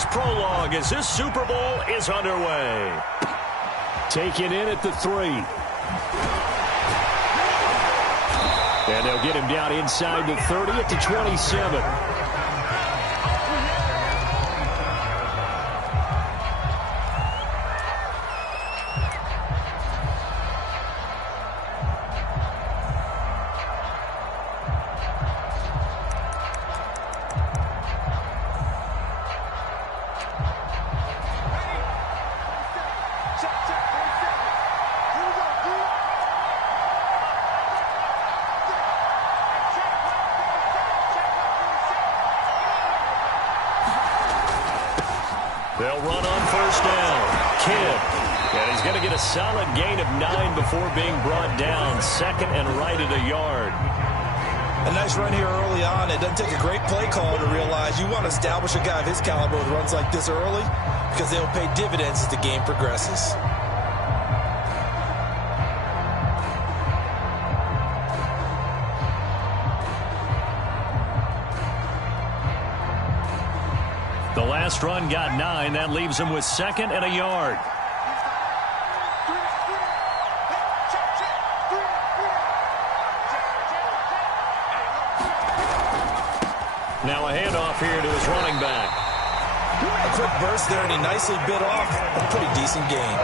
this prologue as this Super Bowl is underway. Taken in at the 3. And they'll get him down inside the 30 at the 27. They'll run on first down. Kidd. And he's going to get a solid gain of 9 before being brought down. Second and right at a yard. A nice run here early on. It doesn't take a great play call to realize you want to establish a guy of his caliber with runs like this early because they'll pay dividends as the game progresses. The last run got 9. That leaves him with second and a yard. Now a handoff here to his running back. A quick burst there, and he nicely bit off a pretty decent gain.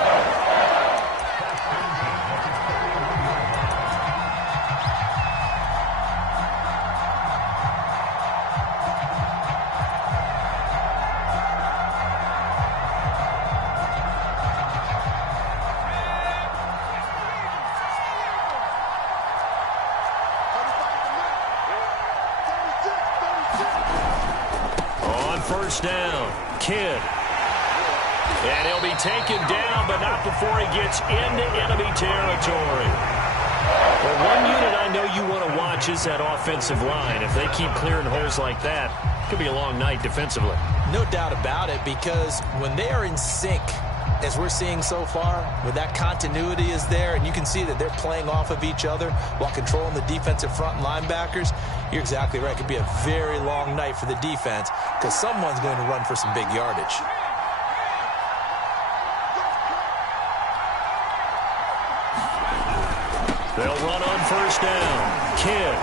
First down, Kidd. And he'll be taken down, but not before he gets into enemy territory. Well, one unit I know you want to watch is that offensive line. If they keep clearing holes like that, it could be a long night defensively. No doubt about it, because when they are in sync, as we're seeing so far, when that continuity is there, and you can see that they're playing off of each other while controlling the defensive front linebackers, you're exactly right. It could be a very long night for the defense because someone's going to run for some big yardage. They'll run on first down. Kidd.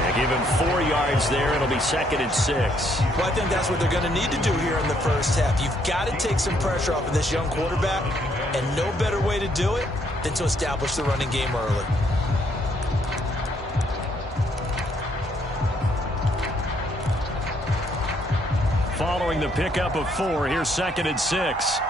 They give him 4 yards there. It'll be second and 6. Well, I think that's what they're going to need to do here in the first half. You've got to take some pressure off of this young quarterback, and no better way to do it than to establish the running game early. Following the pickup of 4, here's second and 6.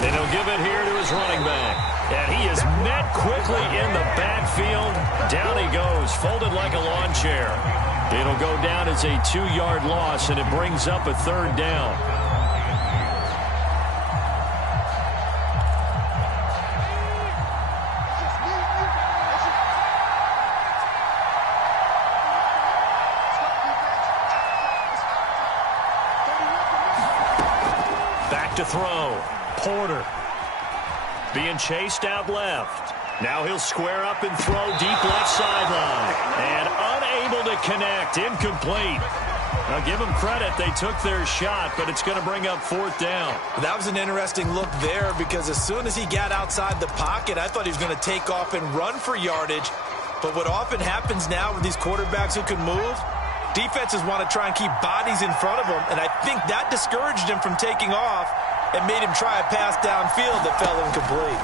And he'll give it here to his running back. And he is met quickly in the backfield. Down he goes, folded like a lawn chair. It'll go down as a 2-yard loss, and it brings up a third down. To throw. Porter being chased out left. Now he'll square up and throw deep left sideline. And unable to connect. Incomplete. Now give them credit. They took their shot, but it's going to bring up fourth down. That was an interesting look there because as soon as he got outside the pocket, I thought he was going to take off and run for yardage. But what often happens now with these quarterbacks who can move, defenses want to try and keep bodies in front of them, and I think that discouraged him from taking off and made him try a pass downfield that fell incomplete.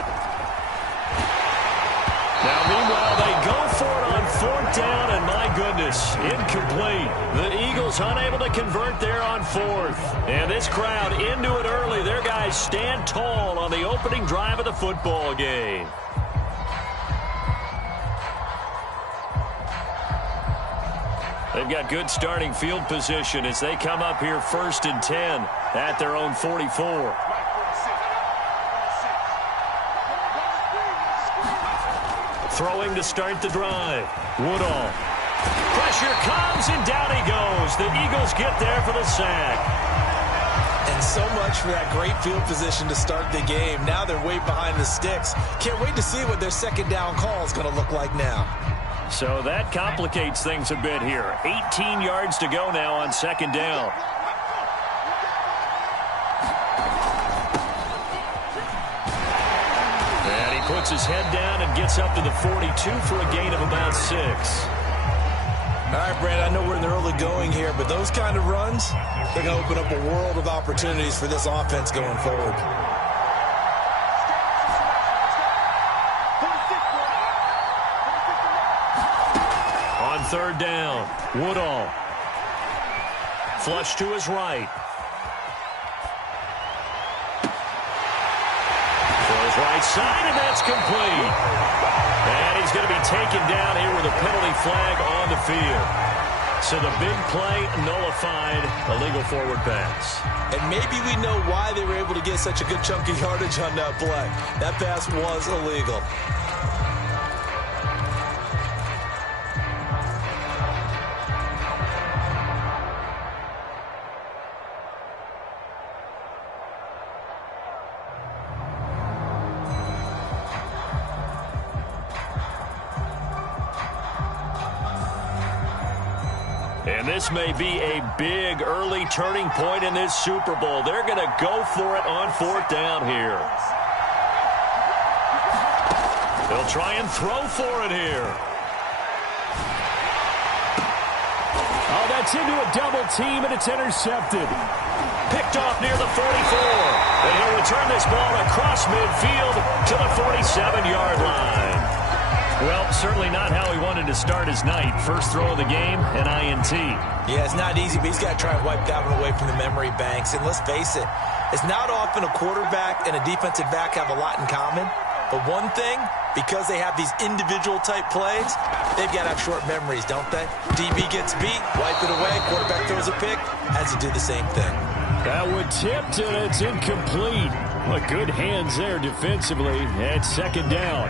Now, meanwhile, they go for it on fourth down, and my goodness, incomplete. The Eagles unable to convert there on fourth. And this crowd into it early. Their guys stand tall on the opening drive of the football game. They've got good starting field position as they come up here first and 10 at their own 44. Throwing to start the drive. Woodall. Pressure comes, and down he goes. The Eagles get there for the sack. And so much for that great field position to start the game. Now they're way behind the sticks. Can't wait to see what their second down call is going to look like now. So that complicates things a bit here. 18 yards to go now on second down. And he puts his head down and gets up to the 42 for a gain of about 6. All right, Brad, I know we're in the early going here, but those kind of runs, they're going to open up a world of opportunities for this offense going forward. On third down, Woodall. Flush to his right. Throws right side, and that's complete. And he's going to be taken down here with a penalty flag on the field. So the big play nullified, a legal forward pass. And maybe we know why they were able to get such a good chunk of yardage on that play. That pass was illegal. And this may be a big early turning point in this Super Bowl. They're going to go for it on fourth down here. They'll try and throw for it here. Oh, that's into a double team, and it's intercepted. Picked off near the 44. And he'll return this ball across midfield to the 47-yard line. Well, certainly not how he wanted to start his night. First throw of the game, an INT. Yeah, it's not easy, but he's got to try and wipe that one away from the memory banks. And let's face it, it's not often a quarterback and a defensive back have a lot in common. But one thing, because they have these individual type plays, they've got to have short memories, don't they? DB gets beat, wipe it away, quarterback throws a pick, has to do the same thing. That one tipped, and it's incomplete. Well, good hands there defensively at second down.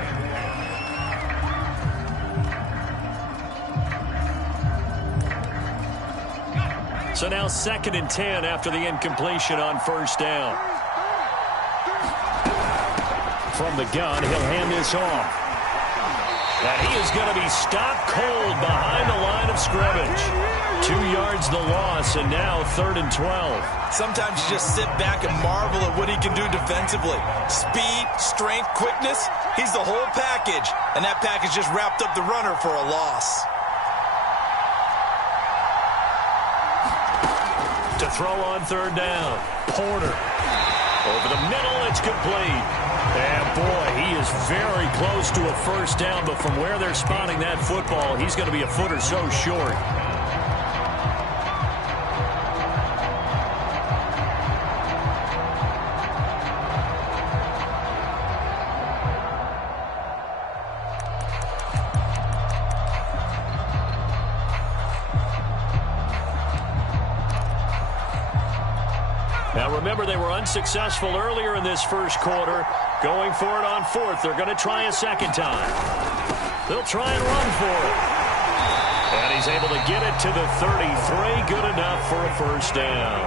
So now 2nd and 10 after the incompletion on first down. From the gun, he'll hand this off. And he is going to be stopped cold behind the line of scrimmage. 2 yards the loss, and now 3rd and 12. Sometimes you just sit back and marvel at what he can do defensively. Speed, strength, quickness, he's the whole package. And that package just wrapped up the runner for a loss. To throw on third down, Porter. Over the middle, it's complete. And boy, he is very close to a first down, but from where they're spotting that football, he's going to be a foot or so short. Now remember, they were unsuccessful earlier in this first quarter. Going for it on fourth. They're going to try a second time. They'll try and run for it. And he's able to get it to the 33. Good enough for a first down.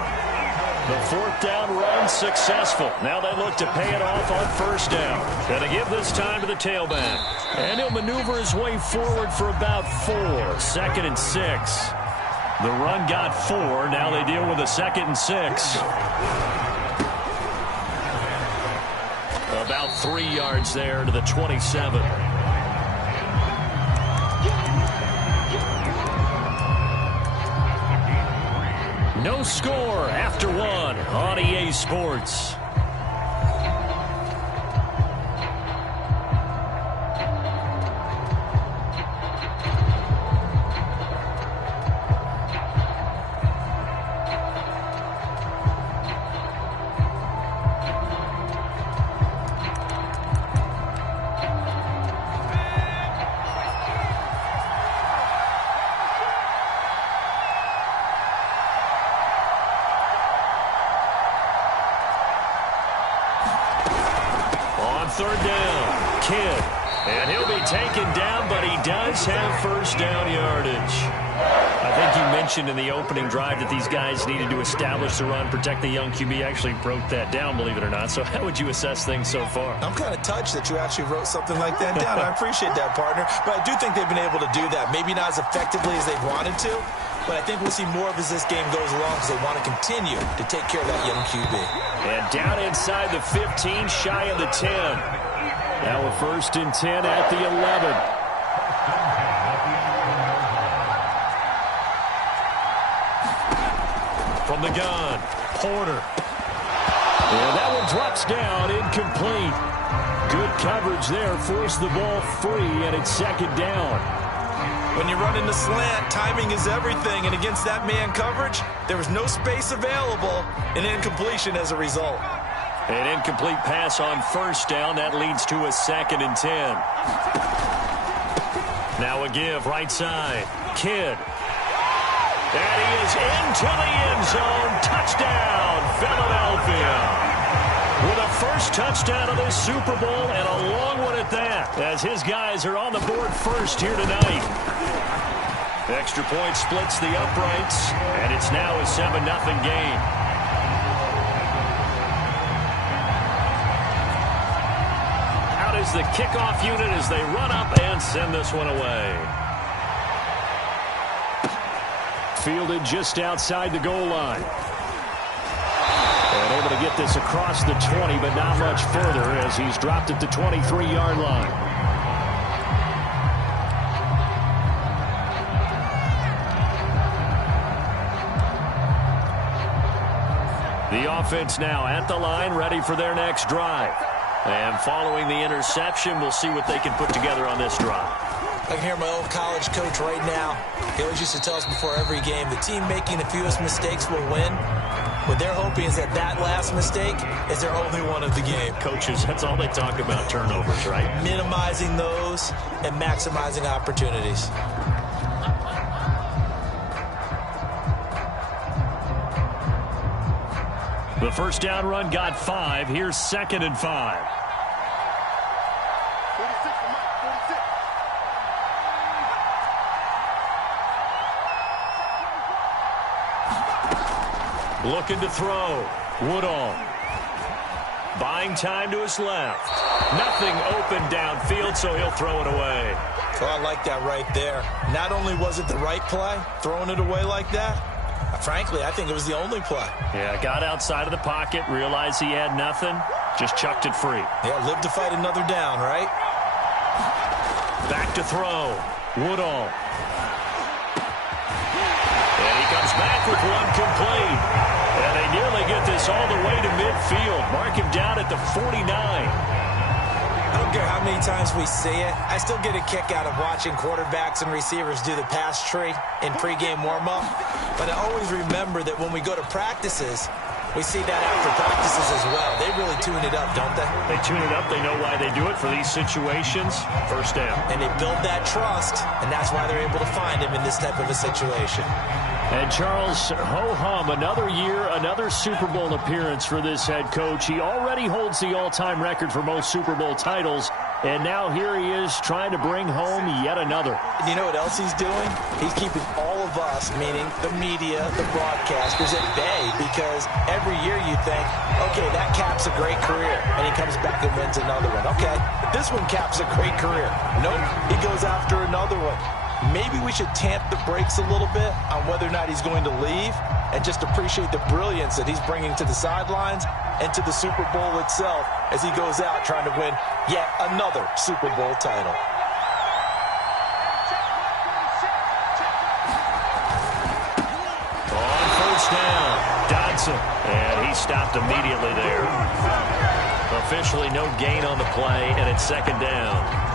The fourth down run successful. Now they look to pay it off on first down. Going to give this time to the tailback. And he'll maneuver his way forward for about 4. 2nd and 6. The run got 4. Now they deal with a 2nd and 6. About 3 yards there to the 27. No score after 1 on EA Sports. Third down, Kidd. And he'll be taken down, but he does have first down yardage. I think you mentioned in the opening drive that these guys needed to establish the run, protect the young QB. Actually broke that down, believe it or not. So how would you assess things so far? I'm kind of touched that you actually wrote something like that down. I appreciate that, partner. But I do think they've been able to do that. Maybe not as effectively as they wanted to, but I think we'll see more of as this game goes along because they want to continue to take care of that young QB. And down inside the 15, shy of the 10. Now a 1st and 10 at the 11. From the gun, Porter. And that one drops down, incomplete. Good coverage there, forced the ball free, and it's 2nd down. When you run into slant, timing is everything, and against that man coverage, there was no space available, and incompletion as a result. An incomplete pass on 1st down. That leads to a 2nd and 10. Now a give, right side. Kidd. And he is into the end zone. Touchdown, Philadelphia. With a 1st touchdown of this Super Bowl, and a long one at that, as his guys are on the board first here tonight. Extra point splits the uprights, and it's now a 7-0 game. Out is the kickoff unit as they run up and send this one away. Fielded just outside the goal line. And able to get this across the 20, but not much further as he's dropped at the 23-yard line. The offense now at the line, ready for their next drive. And following the interception, we'll see what they can put together on this drive. I can hear my old college coach right now. He always used to tell us before every game, the team making the fewest mistakes will win. What they're hoping is that that last mistake is their only one of the game. Coaches, that's all they talk about, turnovers, right? Minimizing those and maximizing opportunities. The 1st down run got 5. Here's 2nd and 5. Looking to throw. Woodall. Buying time to his left. Nothing open downfield, so he'll throw it away. Oh, I like that right there. Not only was it the right play, throwing it away like that, frankly, I think it was the only play. Yeah, got outside of the pocket, realized he had nothing, just chucked it free. Yeah, live to fight another down, right? Back to throw. Woodall. And he comes back with one complete. And they nearly get this all the way to midfield. Mark him down at the 49. I don't care how many times we see it. I still get a kick out of watching quarterbacks and receivers do the pass tree in pregame warm-up. But I always remember that when we go to practices, we see that after practices as well. They really tune it up, don't they? They tune it up. They know why they do it for these situations. 1st down. And they build that trust, and that's why they're able to find him in this type of a situation. And Charles, ho-hum, another year, another Super Bowl appearance for this head coach. He already holds the all-time record for most Super Bowl titles, and now here he is trying to bring home yet another. And you know what else he's doing? He's keeping all of us, meaning the media, the broadcasters, at bay, because every year you think, okay, that caps a great career, and he comes back and wins another one. Okay, this one caps a great career. Nope, he goes after another one. Maybe we should tamp the brakes a little bit on whether or not he's going to leave and just appreciate the brilliance that he's bringing to the sidelines and to the Super Bowl itself as he goes out trying to win yet another Super Bowl title. On 1st down, Dodson. And he stopped immediately there. Officially no gain on the play, and it's 2nd down.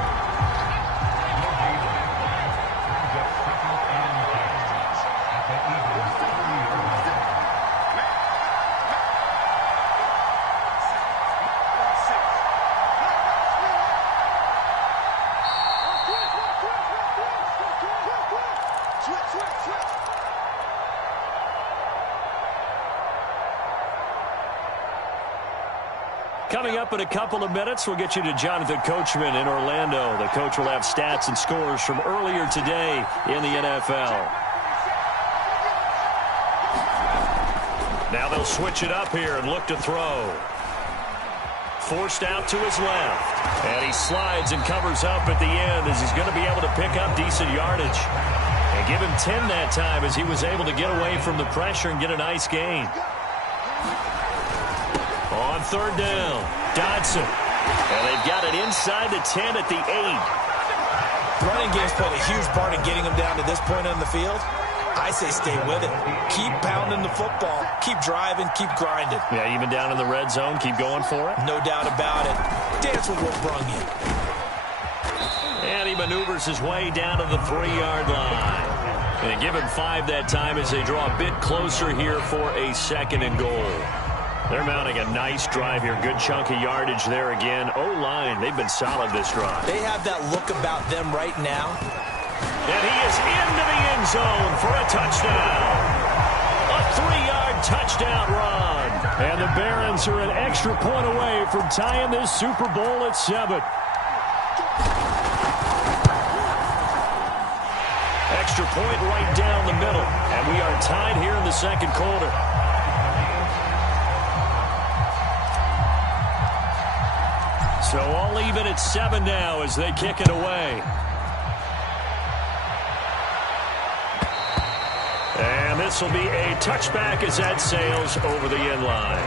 Coming up in a couple of minutes, we'll get you to Jonathan Coachman in Orlando. The coach will have stats and scores from earlier today in the NFL. Now they'll switch it up here and look to throw. Forced out to his left. And he slides and covers up at the end as he's going to be able to pick up decent yardage. And give him 10 that time as he was able to get away from the pressure and get a nice gain. On third down, Dodson. And they've got it inside the 10 at the 8. Running game's played a huge part in getting him down to this point on the field. I say stay with it. Keep pounding the football. Keep driving. Keep grinding. Yeah, even down in the red zone, keep going for it. No doubt about it. Dance with what brung you. And he maneuvers his way down to the 3-yard line. And give him 5 that time as they draw a bit closer here for a 2nd and goal. They're mounting a nice drive here. Good chunk of yardage there again. O-line, they've been solid this drive. They have that look about them right now. And he is into the end zone for a touchdown. A 3-yard touchdown run. And the Barons are an extra point away from tying this Super Bowl at 7. Extra point right down the middle. And we are tied here in the 2nd quarter. So all even at 7 now as they kick it away. And this will be a touchback as that sails over the end line.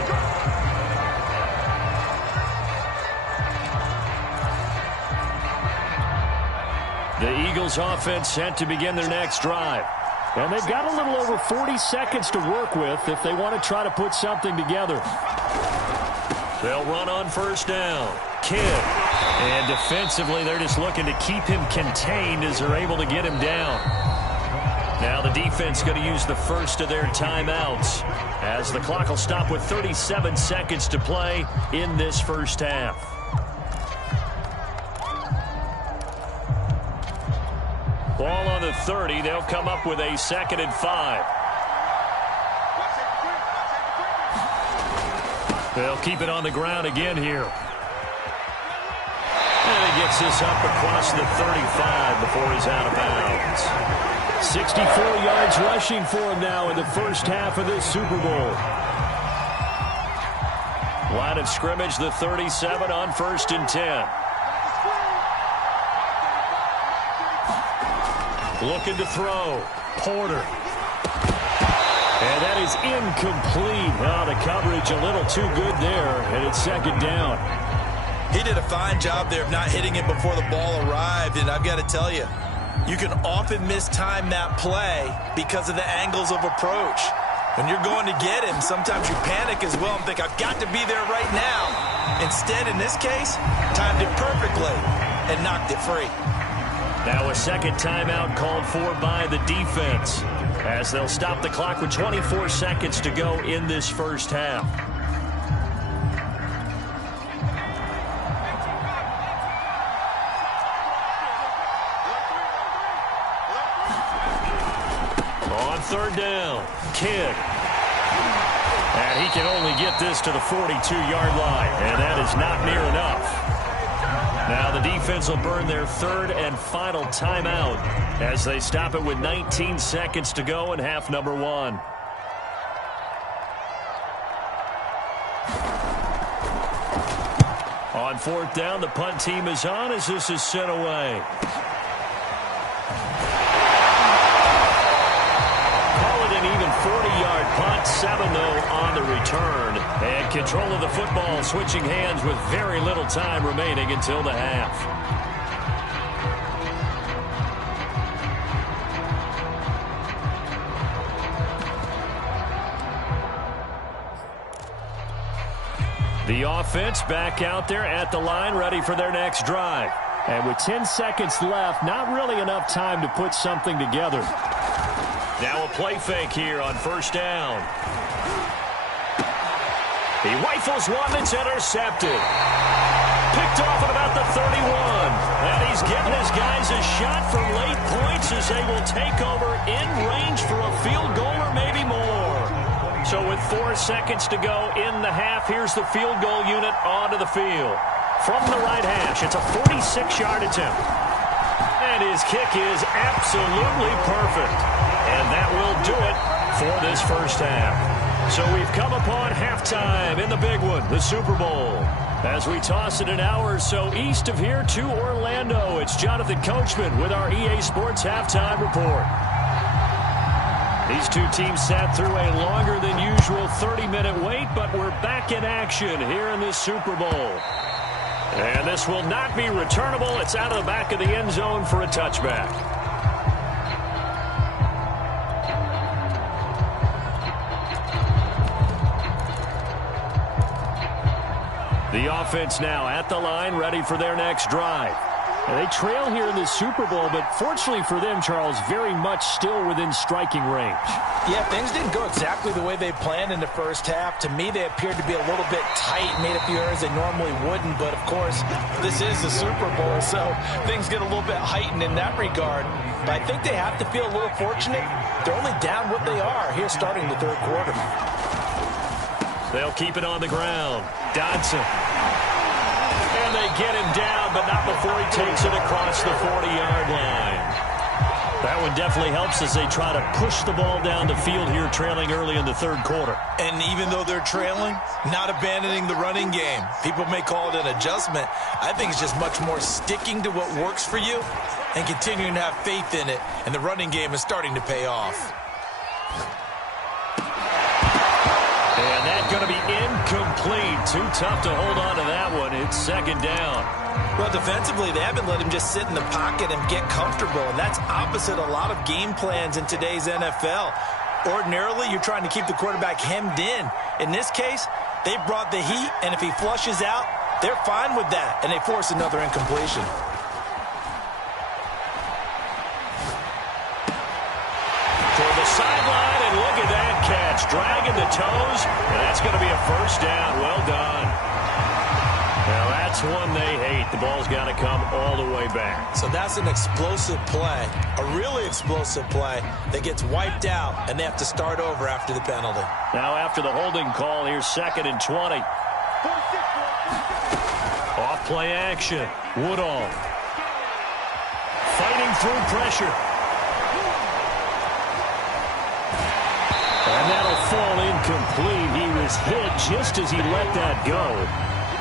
The Eagles offense set to begin their next drive. And they've got a little over 40 seconds to work with if they want to try to put something together. They'll run on first down. Kidd. And defensively, they're just looking to keep him contained as they're able to get him down. Now the defense going to use the first of their timeouts as the clock will stop with 37 seconds to play in this first half. Ball on the 30. They'll come up with a 2nd and 5. They'll keep it on the ground again here. And he gets this up across the 35 before he's out of bounds. 64 yards rushing for him now in the first half of this Super Bowl. Line of scrimmage, the 37 on 1st and 10. Looking to throw. Porter. And that is incomplete. Oh, the coverage a little too good there, and it's 2nd down. He did a fine job there of not hitting it before the ball arrived, and I've got to tell you, you can often mistime that play because of the angles of approach. When you're going to get him, sometimes you panic as well and think, I've got to be there right now. Instead, in this case, timed it perfectly and knocked it free. Now a 2nd timeout called for by the defense as they'll stop the clock with 24 seconds to go in this first half. On 3rd down, Kidd. And he can only get this to the 42-yard line, and that is not near enough. Now the defense will burn their 3rd and final timeout as they stop it with 19 seconds to go in half number 1. On 4th down, the punt team is on as this is sent away. Call it an even 40-yard punt, 7 though on the return. And control of the football switching hands with very little time remaining until the half. The offense back out there at the line, ready for their next drive. And with 10 seconds left, not really enough time to put something together. Now a play fake here on 1st down. He rifles one that's intercepted. Picked off at about the 31. And he's given his guys a shot for late points as they will take over in range for a field goal or maybe more. So with 4 seconds to go in the half, here's the field goal unit onto the field. From the right hash, it's a 46-yard attempt. And his kick is absolutely perfect. And that will do it for this first half. So we've come upon halftime in the big one, the Super Bowl. As we toss it an hour or so east of here to Orlando, it's Jonathan Coachman with our EA Sports Halftime Report. These two teams sat through a longer than usual 30-minute wait, but we're back in action here in this Super Bowl. And this will not be returnable. It's out of the back of the end zone for a touchback. The offense now at the line, ready for their next drive. And they trail here in the Super Bowl, but fortunately for them, Charles, very much still within striking range. Yeah, things didn't go exactly the way they planned in the first half. To me, they appeared to be a little bit tight, made a few errors they normally wouldn't. But, of course, this is the Super Bowl, so things get a little bit heightened in that regard. But I think they have to feel a little fortunate. They're only down what they are here starting the third quarter. They'll keep it on the ground. Dodson. And they get him down, but not before he takes it across the 40-yard line. That one definitely helps as they try to push the ball down the field here, trailing early in the third quarter. And even though they're trailing, not abandoning the running game. People may call it an adjustment. I think it's just much more sticking to what works for you and continuing to have faith in it. And the running game is starting to pay off. And that's going to be incomplete. Too tough to hold on to that one. It's second down. Well, defensively, they haven't let him just sit in the pocket and get comfortable. And that's opposite a lot of game plans in today's NFL. Ordinarily, you're trying to keep the quarterback hemmed in. In this case, they brought the heat, and if he flushes out, they're fine with that, and they force another incompletion. Toward the sideline, and look at that catch. Dragging the toes, and that's going to be a first down. Well done. Now, that's one they hate. The ball's got to come all the way back. So that's an explosive play, a really explosive play that gets wiped out, and they have to start over after the penalty. Now, after the holding call, here's 2nd and 20. Off play action. Woodall. Fighting through pressure. And that'll fall incomplete. He was hit just as he let that go.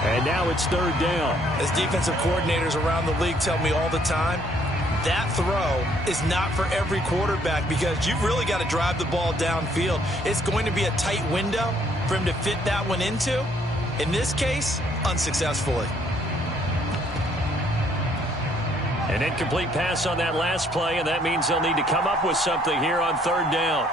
And now it's third down. As defensive coordinators around the league tell me all the time, that throw is not for every quarterback because you've really got to drive the ball downfield. It's going to be a tight window for him to fit that one into. In this case, unsuccessfully. An incomplete pass on that last play, and that means they'll need to come up with something here on third down.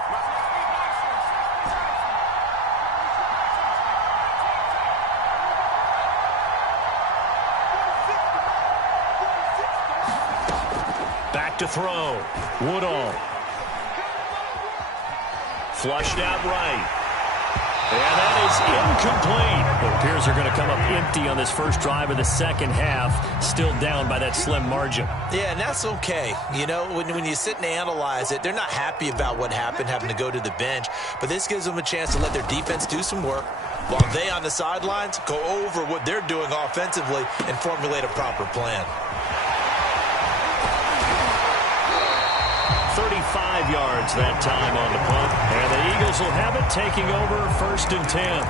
To throw. Woodall. Flushed out right. And that is incomplete. It appears they're going to come up empty on this first drive of the second half. Still down by that slim margin. Yeah, and that's okay. You know, when you sit and analyze it, they're not happy about what happened, having to go to the bench. But this gives them a chance to let their defense do some work while they on the sidelines go over what they're doing offensively and formulate a proper plan. 35 yards that time on the punt. And the Eagles will have it, taking over 1st and 10.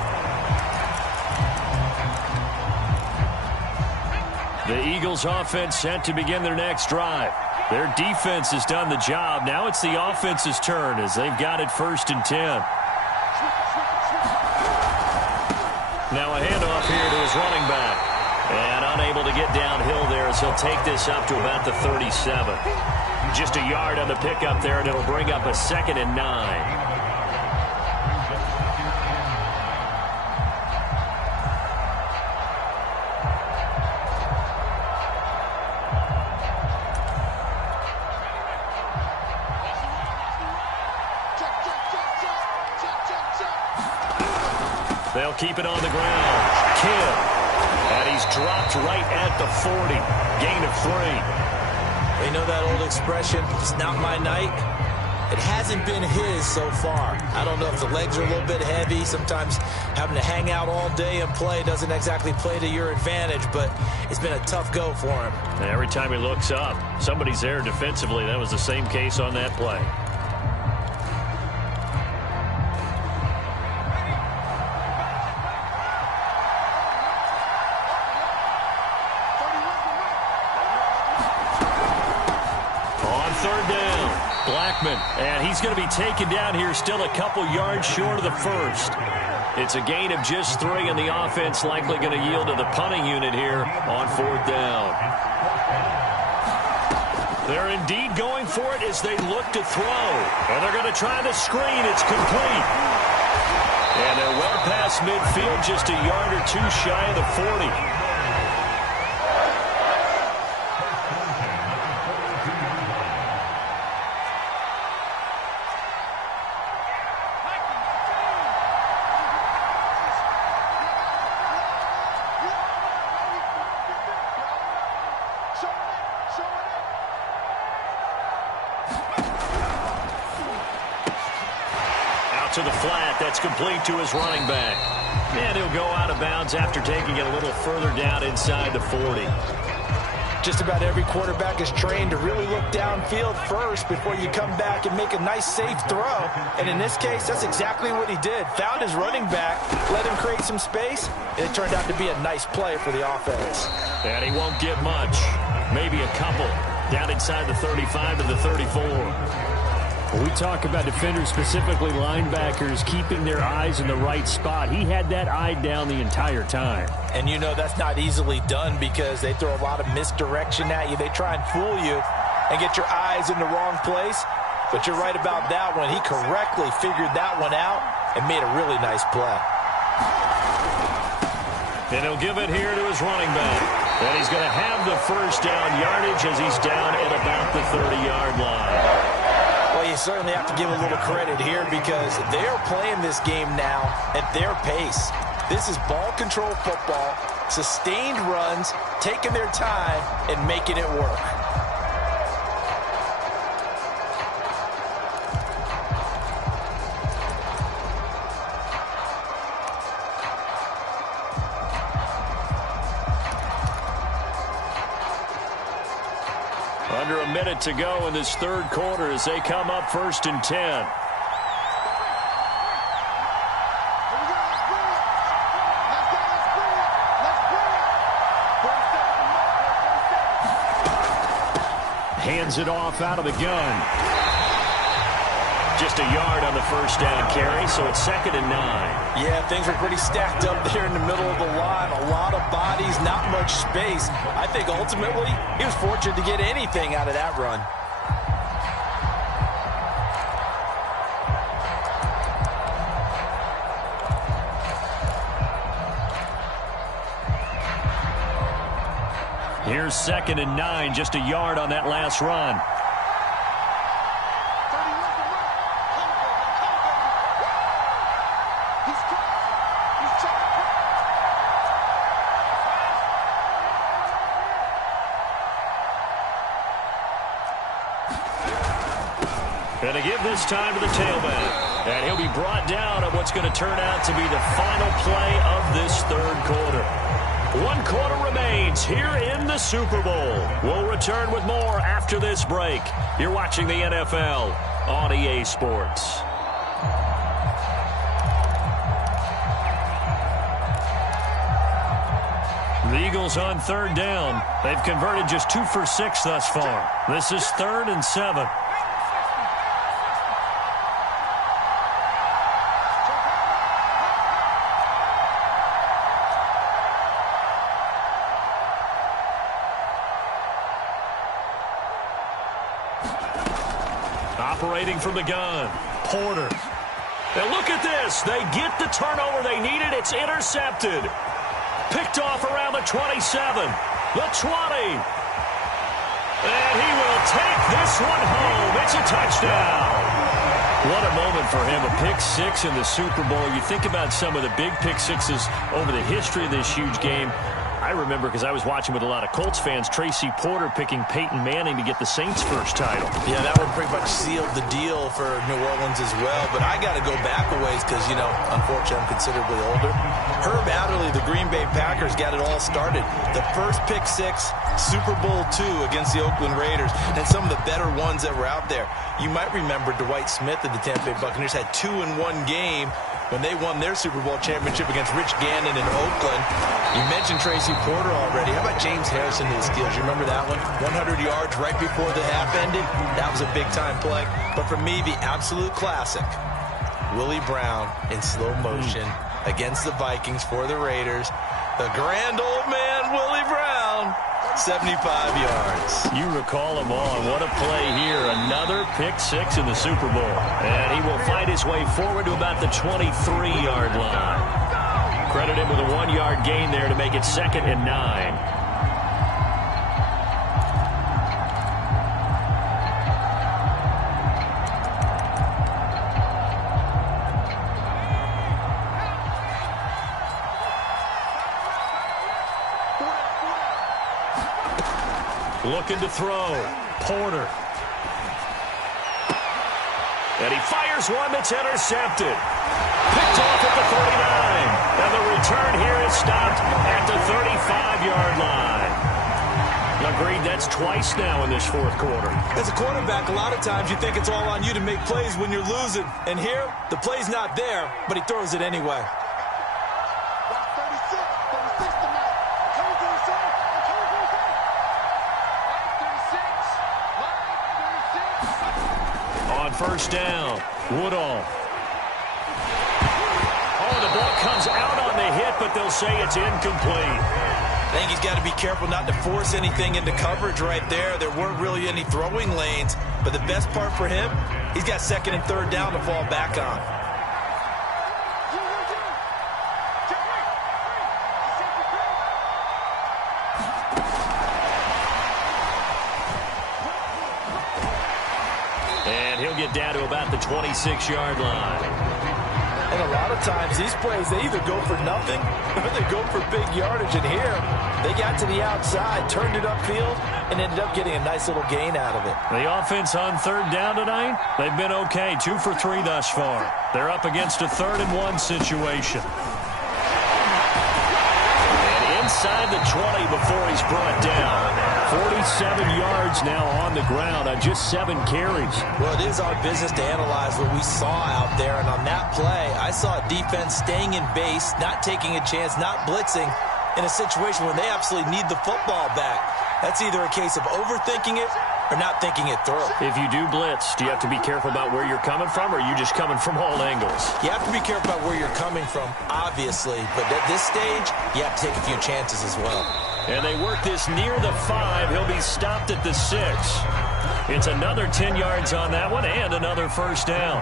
The Eagles offense set to begin their next drive. Their defense has done the job. Now it's the offense's turn as they've got it 1st and 10. Now a handoff here to his running back. And unable to get downhill there as he'll take this up to about the 37. Just a yard on the pickup there, and it'll bring up a 2nd and 9. They'll keep it on the ground. Kidd. And he's dropped right at the 40. Gain of 3. You know that old expression, it's not my night? It hasn't been his so far. I don't know if the legs are a little bit heavy. Sometimes having to hang out all day and play doesn't exactly play to your advantage, but it's been a tough go for him. And every time he looks up, somebody's there defensively. That was the same case on that play. third down. Blackman, and he's going to be taken down here still a couple yards short of the first. It's a gain of just 3, and the offense likely going to yield to the punting unit here on fourth down. They're indeed going for it as they look to throw. And they're going to try the screen. It's complete. And they're well past midfield, just a yard or two shy of the 40. To the flat, that's complete to his running back. And he'll go out of bounds after taking it a little further down inside the 40. Just about every quarterback is trained to really look downfield first before you come back and make a nice, safe throw. And in this case, that's exactly what he did. Found his running back, let him create some space, and it turned out to be a nice play for the offense. And he won't get much. Maybe a couple. Down inside the 35 to the 34. When we talk about defenders, specifically linebackers, keeping their eyes in the right spot, he had that eye down the entire time. And you know that's not easily done because they throw a lot of misdirection at you. They try and fool you and get your eyes in the wrong place. But you're right about that one. He correctly figured that one out and made a really nice play. And he'll give it here to his running back. And he's going to have the first down yardage as he's down at about the 30-yard line. Well, you certainly have to give a little credit here because they're playing this game now at their pace. This is ball control football, sustained runs, taking their time, and making it work. Under a minute to go in this third quarter as they come up 1st and 10. Hands it off out of the gun. Just a yard on the first down carry, so it's 2nd and 9. Yeah, things were pretty stacked up there in the middle of the line. A lot of bodies, not much space. I think ultimately he was fortunate to get anything out of that run. Here's 2nd and 9, just a yard on that last run. And to give this time to the tailback. And he'll be brought down on what's going to turn out to be the final play of this third quarter. 1 quarter remains here in the Super Bowl. We'll return with more after this break. You're watching the NFL on EA Sports. The Eagles on 3rd down. They've converted just 2 for 6 thus far. This is 3rd and 7. Operating from the gun, Porter. And look at this. They get the turnover they needed. It's intercepted. Picked off around the 27, the 20. And he will take this one home. It's a touchdown. What a moment for him. A pick 6 in the Super Bowl. You think about some of the big pick 6s over the history of this huge game. I remember, because I was watching with a lot of Colts fans, Tracy Porter picking Peyton Manning to get the Saints' first title. Yeah, that one pretty much sealed the deal for New Orleans as well. But I got to go back a ways because, you know, unfortunately I'm considerably older. Herb Adderley, the Green Bay Packers, got it all started. The first pick 6, Super Bowl II against the Oakland Raiders, and some of the better ones that were out there. You might remember Dwight Smith of the Tampa Bay Buccaneers had 2 in one game when they won their Super Bowl championship against Rich Gannon in Oakland. You mentioned Tracy Porter already. How about James Harrison to the Steelers? You remember that one? 100 yards right before the half ended. That was a big-time play. But for me, the absolute classic, Willie Brown in slow motion against the Vikings for the Raiders. The grand old man, Willie Brown, 75 yards. You recall them all. What a play here. Another pick six in the Super Bowl. And he will find his way forward to about the 23-yard line. Credit him with a 1-yard gain there to make it 2nd and 9. Looking to throw. Porter. And he fires one that's intercepted. Picked off at the 39. And the return here is stopped at the 35-yard line. Agreed, that's twice now in this fourth quarter. As a quarterback, a lot of times you think it's all on you to make plays when you're losing. And here, the play's not there, but he throws it anyway. First down, Woodall. Oh, the ball comes out on the hit, but they'll say it's incomplete. I think he's got to be careful not to force anything into coverage right there. There weren't really any throwing lanes, but the best part for him, he's got 2nd and 3rd down to fall back on. Get down to about the 26-yard line. And a lot of times these plays, they either go for nothing or they go for big yardage. And here, they got to the outside, turned it upfield, and ended up getting a nice little gain out of it. The offense on 3rd down tonight, they've been okay. 2 for 3 thus far. They're up against a 3rd and 1 situation. And inside the 20 before he's brought down. 47 yards now on the ground on just 7 carries. Well, it is our business to analyze what we saw out there. And on that play, I saw a defense staying in base, not taking a chance, not blitzing in a situation where they absolutely need the football back. That's either a case of overthinking it or not thinking it through. If you do blitz, do you have to be careful about where you're coming from, or are you just coming from all angles? You have to be careful about where you're coming from, obviously. But at this stage, you have to take a few chances as well. And they work this near the 5. He'll be stopped at the 6. It's another 10 yards on that one and another first down.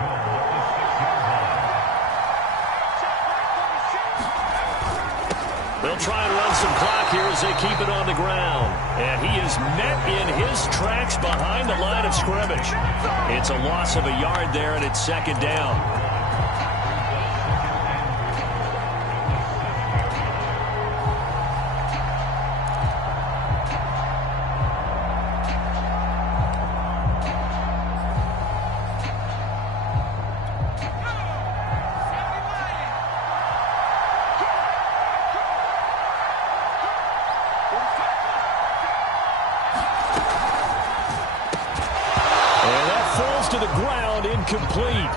They'll try and run some clock here as they keep it on the ground. And he is met in his tracks behind the line of scrimmage. It's a loss of a yard there, and it's 2nd down. Complete.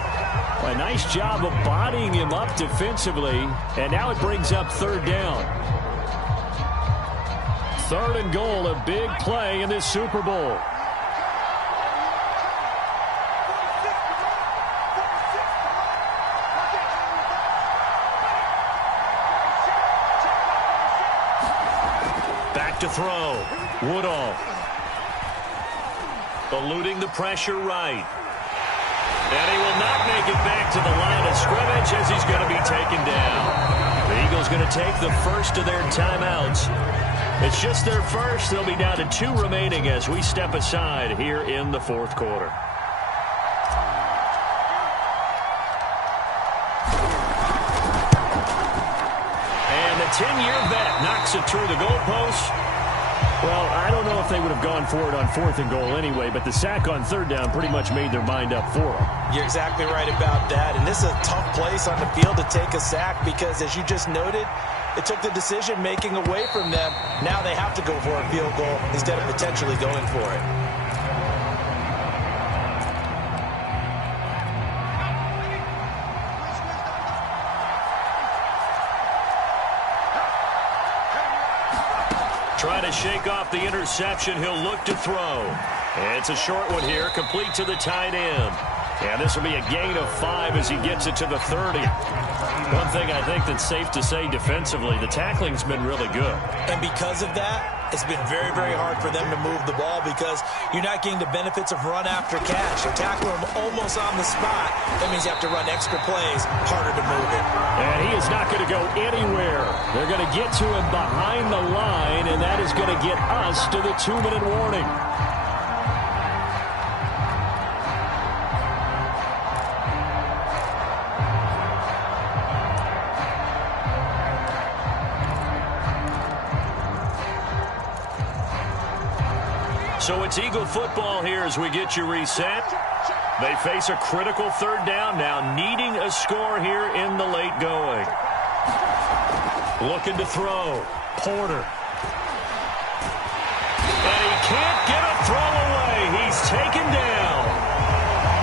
A nice job of bodying him up defensively, and now it brings up 3rd down. 3rd and goal, a big play in this Super Bowl. Back to throw. Woodall. Eluding the pressure right. And he will not make it back to the line of scrimmage as he's going to be taken down. The Eagles going to take the first of their timeouts. It's just their first. They'll be down to 2 remaining as we step aside here in the fourth quarter. And the 10-year vet knocks it through the goalpost. Well, I don't know if they would have gone for it on 4th and goal anyway, but the sack on 3rd down pretty much made their mind up for them. You're exactly right about that. And this is a tough place on the field to take a sack because, as you just noted, it took the decision-making away from them. Now they have to go for a field goal instead of potentially going for it. Trying to shake off the interception. He'll look to throw. It's a short one here, complete to the tight end. And this will be a gain of 5 as he gets it to the 30. One thing I think that's safe to say defensively, the tackling's been really good. And because of that, it's been very, very hard for them to move the ball because you're not getting the benefits of run after catch. You're tackling him almost on the spot. That means you have to run extra plays, harder to move it. And he is not going to go anywhere. They're going to get to him behind the line, and that is going to get us to the 2-minute warning. So it's Eagle football here as we get you reset. They face a critical 3rd down now, needing a score here in the late going. Looking to throw. Porter. And he can't get a throw away. He's taken down.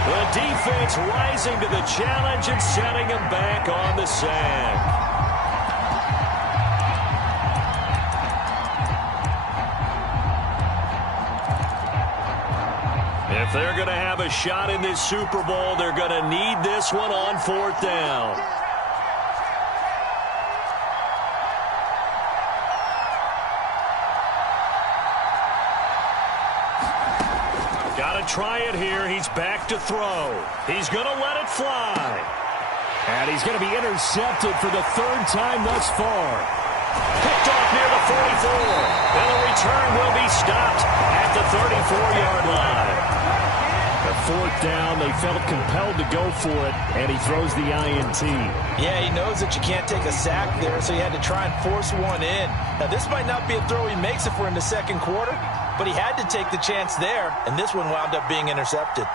The defense rising to the challenge and setting him back on the sack. If they're going to have a shot in this Super Bowl, they're going to need this one on 4th down. Got to try it here. He's back to throw. He's going to let it fly. And he's going to be intercepted for the 3rd time thus far. Picked off near the 44. And the return will be stopped at the 34-yard line. The 4th down, they felt compelled to go for it, and he throws the INT. Yeah, he knows that you can't take a sack there, so he had to try and force one in. Now, this might not be a throw he makes if we're in the 2nd quarter, but he had to take the chance there, and this one wound up being intercepted.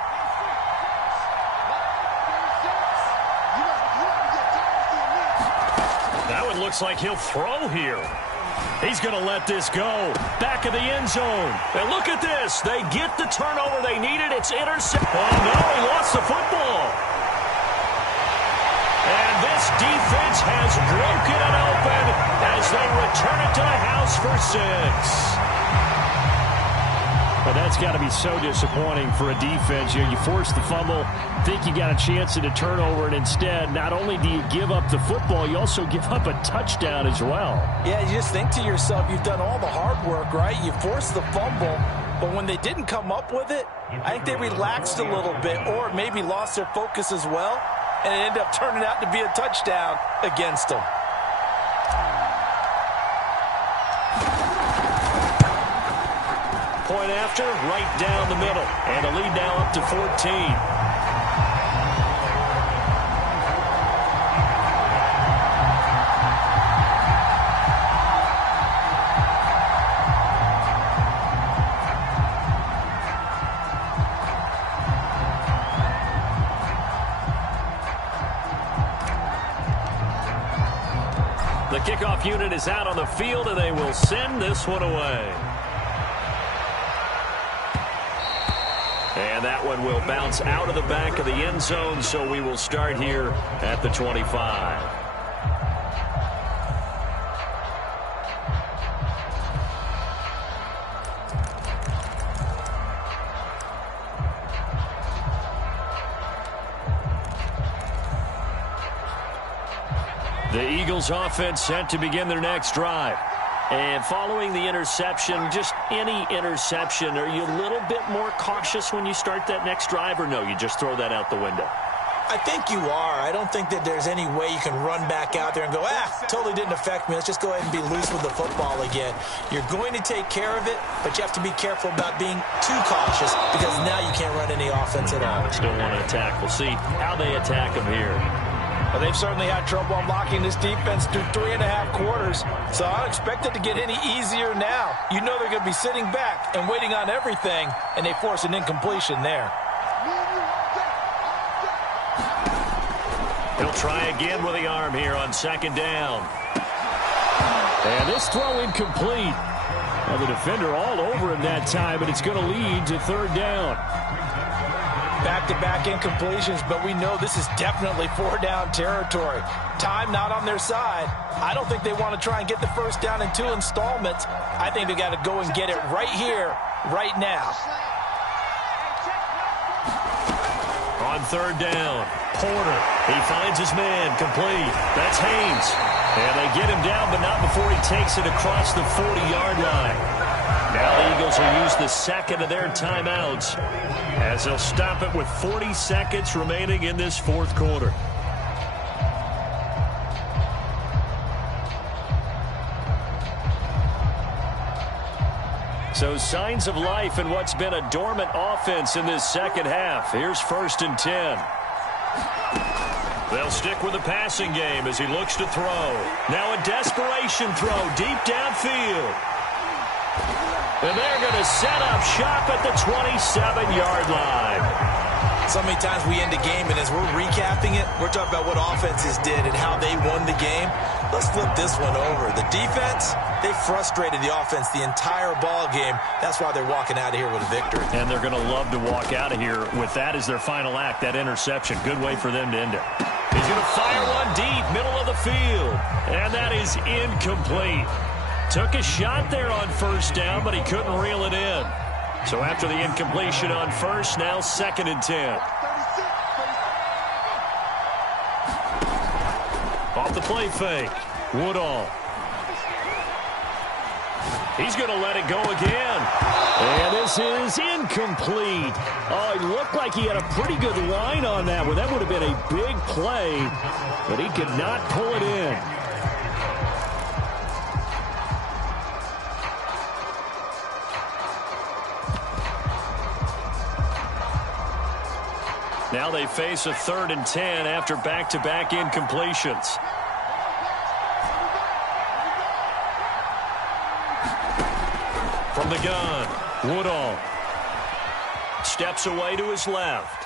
That one looks like he'll throw here. He's going to let this go. Back of the end zone. And look at this. They get the turnover they needed. It's intercepted. Oh, no, he lost the football. And this defense has broken it open as they return it to the house for 6. Well, that's got to be so disappointing for a defense. You force the fumble, think you got a chance at a turnover, and instead, not only do you give up the football, you also give up a touchdown as well. Yeah, you just think to yourself, you've done all the hard work, right? You forced the fumble, but when they didn't come up with it, I think they relaxed a little bit or maybe lost their focus as well, and it ended up turning out to be a touchdown against them. Point after, right down the middle. And the lead now up to 14. The kickoff unit is out on the field, and they will send this one away. And that one will bounce out of the back of the end zone, so we will start here at the 25. The Eagles offense set to begin their next drive. And following the interception, just any interception, are you a little bit more cautious when you start that next drive, or no, you just throw that out the window? I think you are. I don't think that there's any way you can run back out there and go, totally didn't affect me. Let's just go ahead and be loose with the football again. You're going to take care of it, but you have to be careful about being too cautious because now you can't run any offense at all. Still want to attack. We'll see how they attack them here. Well, they've certainly had trouble unlocking this defense through 3.5 quarters, so I don't expect it to get any easier now. You know they're going to be sitting back and waiting on everything, and they force an incompletion there. He'll try again with the arm here on 2nd down. And this throw incomplete. Well, the defender all over him that time, but it's going to lead to 3rd down. Back-to-back incompletions, but we know this is definitely four-down territory. Time not on their side. I don't think they want to try and get the first down in 2 installments. I think they got to go and get it right here, right now. On third down, Porter. He finds his man, complete. That's Haynes. And they get him down, but not before he takes it across the 40-yard line. Now the Eagles will use the second of their timeouts as they'll stop it with 40 seconds remaining in this fourth quarter. So signs of life in what's been a dormant offense in this second half. Here's 1st and 10. They'll stick with the passing game as he looks to throw. Now a desperation throw deep downfield. And they're going to set up shop at the 27-yard line. So many times we end a game, and as we're recapping it, we're talking about what offenses did and how they won the game. Let's flip this one over. The defense, they frustrated the offense the entire ball game. That's why they're walking out of here with a victory. And they're going to love to walk out of here with that as their final act, that interception. Good way for them to end it. He's going to fire one deep, middle of the field. And that is incomplete. Took a shot there on first down, but he couldn't reel it in. So after the incompletion on first, now 2nd and 10. Off the play fake. Woodall. He's going to let it go again. And this is incomplete. Oh, it looked like he had a pretty good line on that one. That would have been a big play, but he could not pull it in. Now they face a 3rd and 10 after back-to-back incompletions. From the gun, Woodall steps away to his left.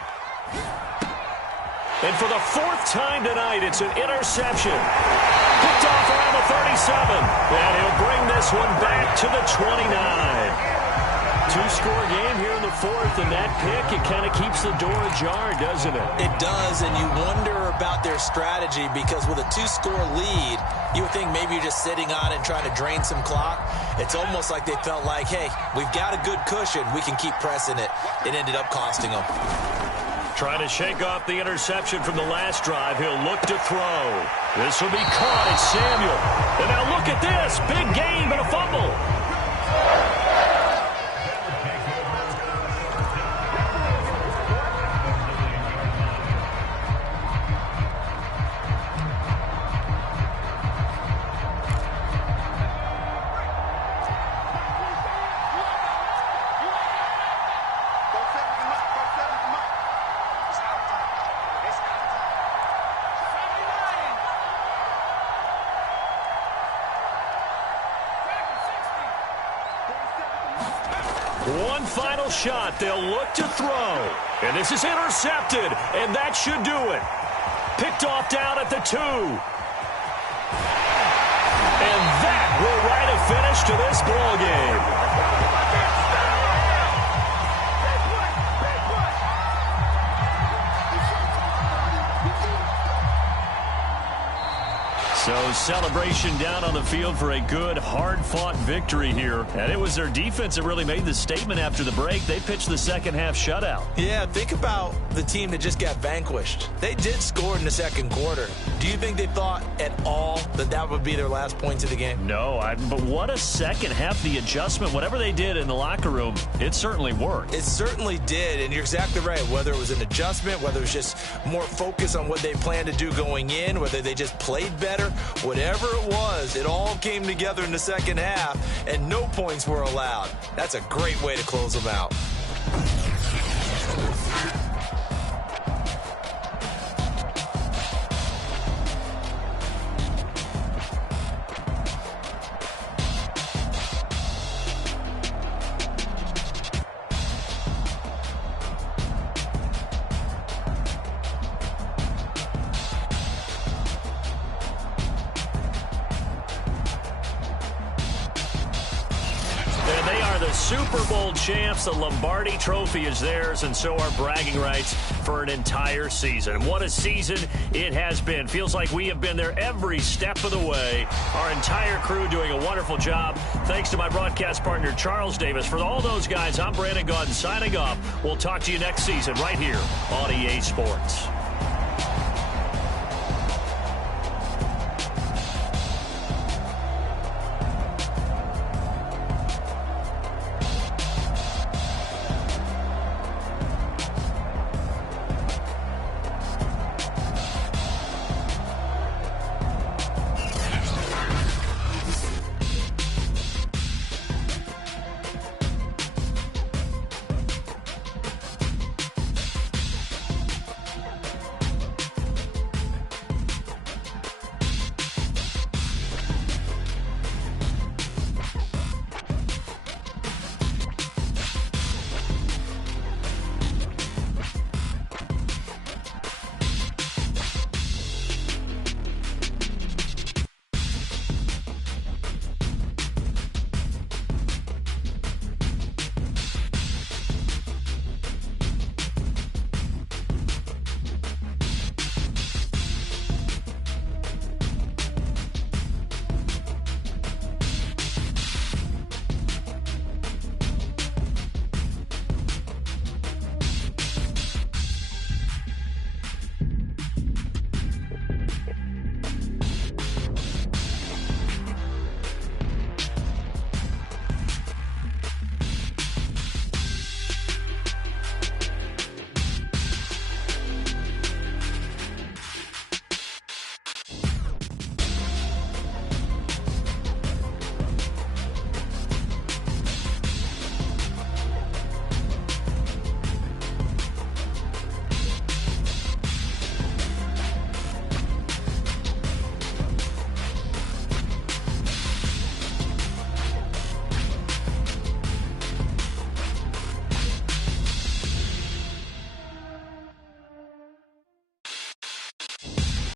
And for the 4th time tonight, it's an interception. Picked off around the 37. And he'll bring this one back to the 29. Two-score game here in the 4th, and that pick, it kind of keeps the door ajar, doesn't it? It does, and you wonder about their strategy because with a 2-score lead, you would think maybe you're just sitting on it and trying to drain some clock. It's almost like they felt like, hey, we've got a good cushion. We can keep pressing it. It ended up costing them. Trying to shake off the interception from the last drive. He'll look to throw. This will be caught. It's Samuel. And now look at this. Big gain, but a fumble. One final shot. They'll look to throw. And this is intercepted. And that should do it. Picked off down at the 2. And that will write a finish to this ball game. So celebration down on the field for a good, hard-fought victory here. And it was their defense that really made the statement after the break. They pitched the second-half shutout. Yeah, think about the team that just got vanquished. They did score in the second quarter. Do you think they thought at all that that would be their last points of the game? No, but what a second half. The adjustment, whatever they did in the locker room, it certainly worked. It certainly did, and you're exactly right. Whether it was an adjustment, whether it was just more focus on what they planned to do going in, whether they just played better, whatever it was, it all came together in the second half, and no points were allowed. That's a great way to close them out. the Super Bowl champs. The Lombardi Trophy is theirs, and so are bragging rights for an entire season. What a season it has been. Feels like we have been there every step of the way. Our entire crew doing a wonderful job. Thanks to my broadcast partner, Charles Davis. For all those guys, I'm Brandon Gaudin signing off. We'll talk to you next season right here on EA Sports.